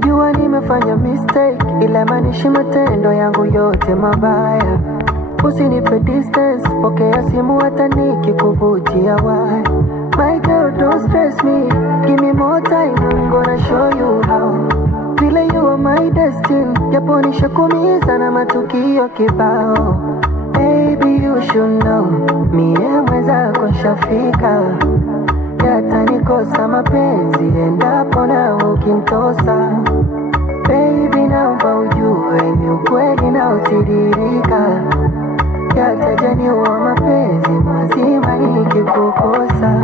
Najua nimefanya mistake, ila maanishi matendo yangu yote mabaya. Usinipe distance, pokea simu hata nikikuvutia why. My girl, don't stress me, give me more time, I'm gonna show you how. Vile you are my destiny, japo nishakuumiza na matukio kibao. Baby you should know, mie mwenzako nshafika. Yatanikosa mapenzi endapo na ukinitosa. Baby naomba ujue ni ukweli na utiririka. Yatajaniua mapenzi mazima nikikukosa.